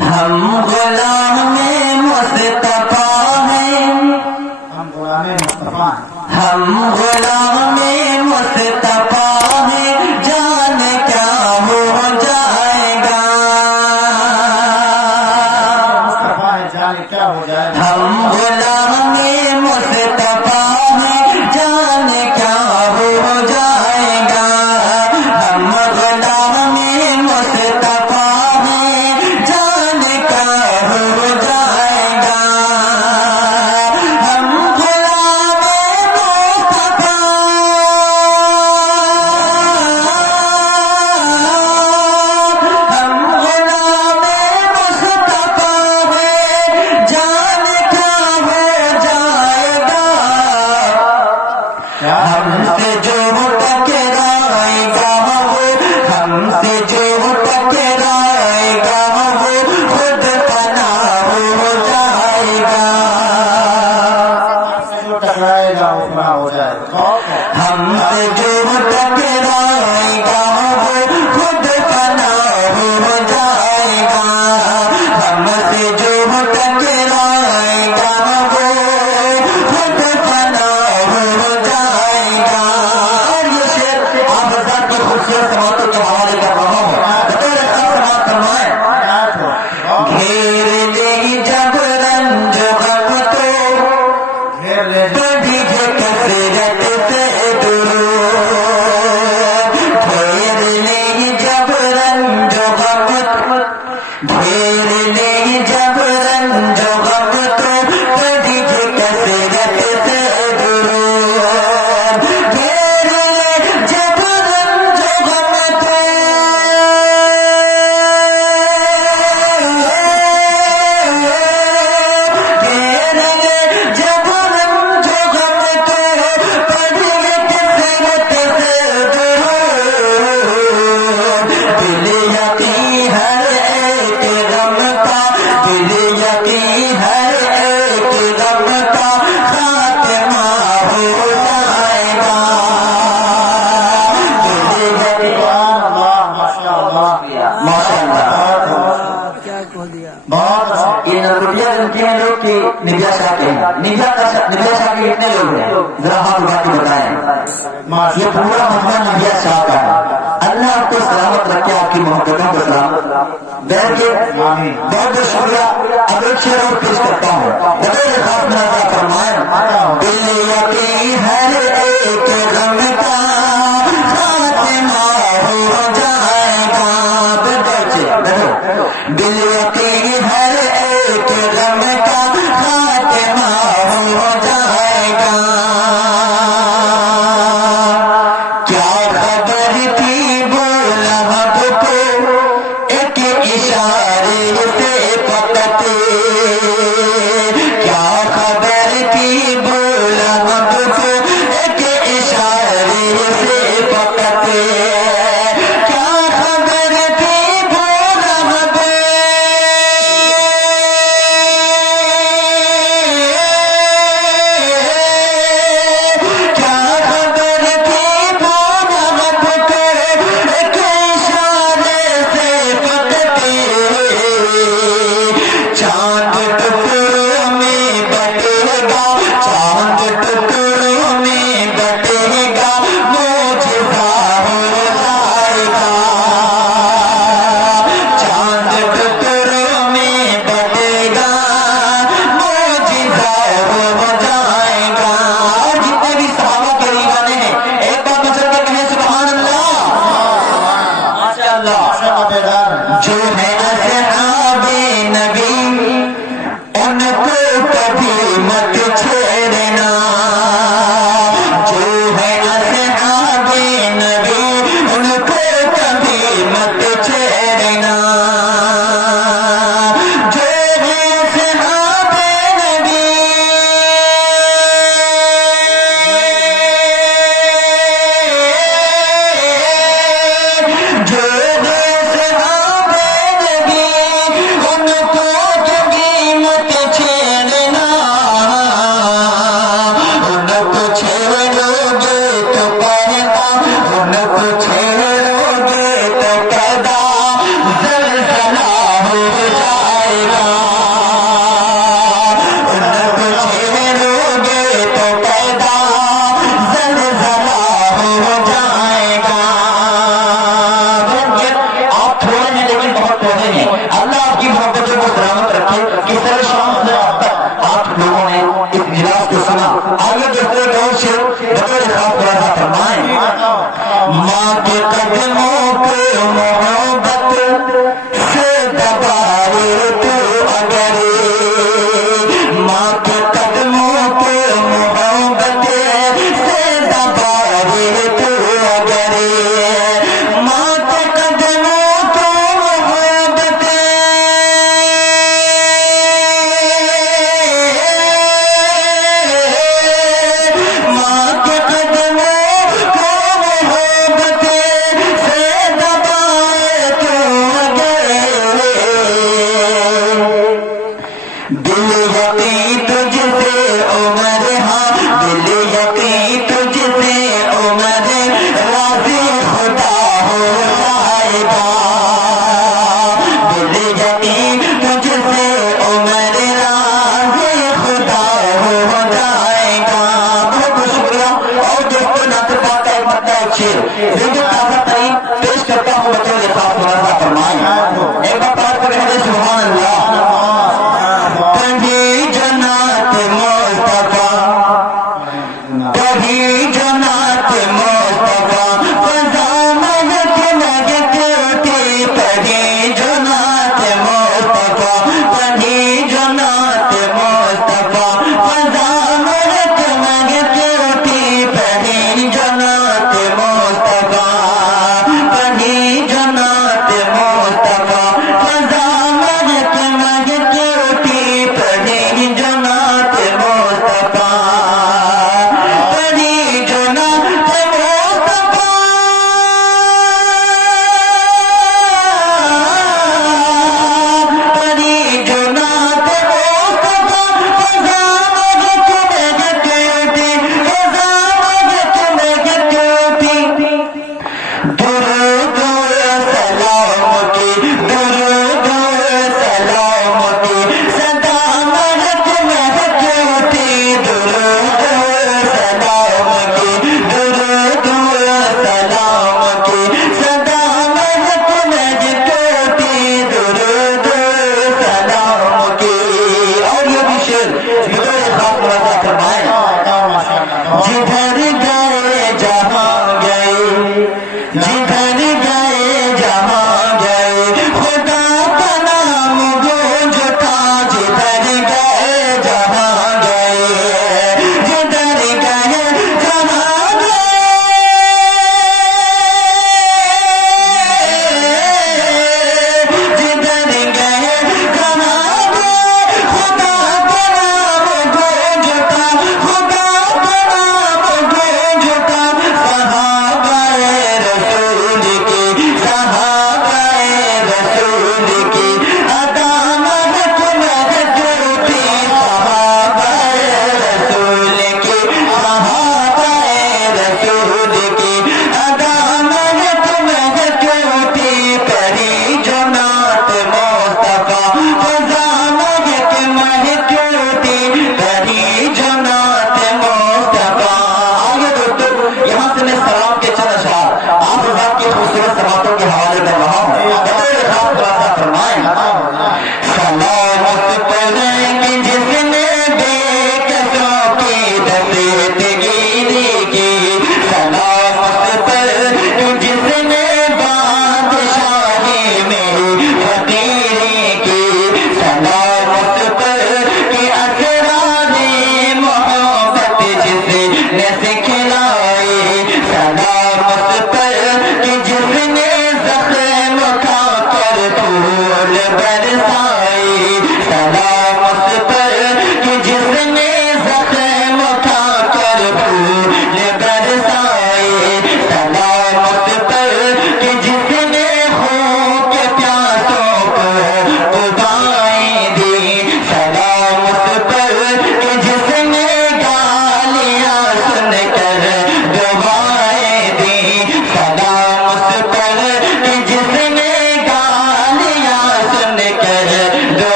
ہم غلام مصطفیٰ ہیں، ہم غلام مصطفیٰ ہیں، جان کیا ہو جائے گا، ہم غلام مصطفیٰ ہیں، جان کیا ہو جائے گا، ہم غلام مصطفیٰ ہیں، جان کیا ہو جائے گا، ہم غلام مصطفیٰ، ہم غلام مصطفیٰ ہیں، جان کیا ہو جائے گا، ہم سے جو ٹکرائے گا وہ، ہم سے جو ٹکرائے گا وہ خود فنا ہو جائے گا، ہم سے جو ٹکرائے گا وہ خود فنا ہو جائے گا، ہم سے جو ٹکرائے گا وہ خود فنا ہو جائے گا۔ اور یہ شعر آپ حضرات کی خوبصورت سماعتوں کے حوالے کر رہا ہوں، بطور خاص سماعت فرمائیں، گھیر لے جب رنج غم تو کبھی کثرت سے درود، گھیر لے جب رنج غم، گھیر لے جب رنج غم تو کبھی کثرت سے درود، گھیر لے جب رنج غم تو، گھیر لے جب رنج غم تو کبھی کثرت سے درود، دل یقین ہر ایک غم کا، دل یقین ہر ایک غم کا خاتمہ ہو جائے گا، دل یقین، ماشاء اللہ، یہ نظریہ کے ہیں لوگ کہ نبیا شاہ کے ہیں، نبیا شاہ کے کتنے لوگ ہیں ذرا ہاتھ اٹھا کے بتائیں، یہ پورا مجمع نبیا شاہ کا ہے، اللہ آپ کو سلامت رکھے، آپ کی محبتوں کو سلامت بیٹھ کے بہت بہت شکریہ۔ اب ایک شعر اور پیش کرتا ہوں، بطور خاص نظر فرمائیں، دل یقین ہر ایک غم کا خاتمہ ہو جائے گا، دل یقین ہر ایک غم کا خاتمہ ہو جائے گا، کیا خبر تھی وہ لمحہ کو ایک اشارے سے فقط، کیا خبر تھی وہ لمحہ کو ایک اشارے سے فقط، کیا خبر تھی وہ لمحہ کو، کیا خبر تھی وہ لمحہ کو ایک اشارے سے فقط، اللہ آپ کی محبتوں کو سلامت رکھے. کس طرح شام سے اب تک آپ لوگوں نے اس اجلاس کو سنا. آگے دوسرے دور سے بطور خاص تھوڑا سا فرمائیں. ماں کے قدموں پہ محبت سے دباوے تو اگر, ماں کے قدموں پہ محبت سے دباوے تو اگر, ماں کے قدموں پہ محبت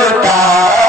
ہوتا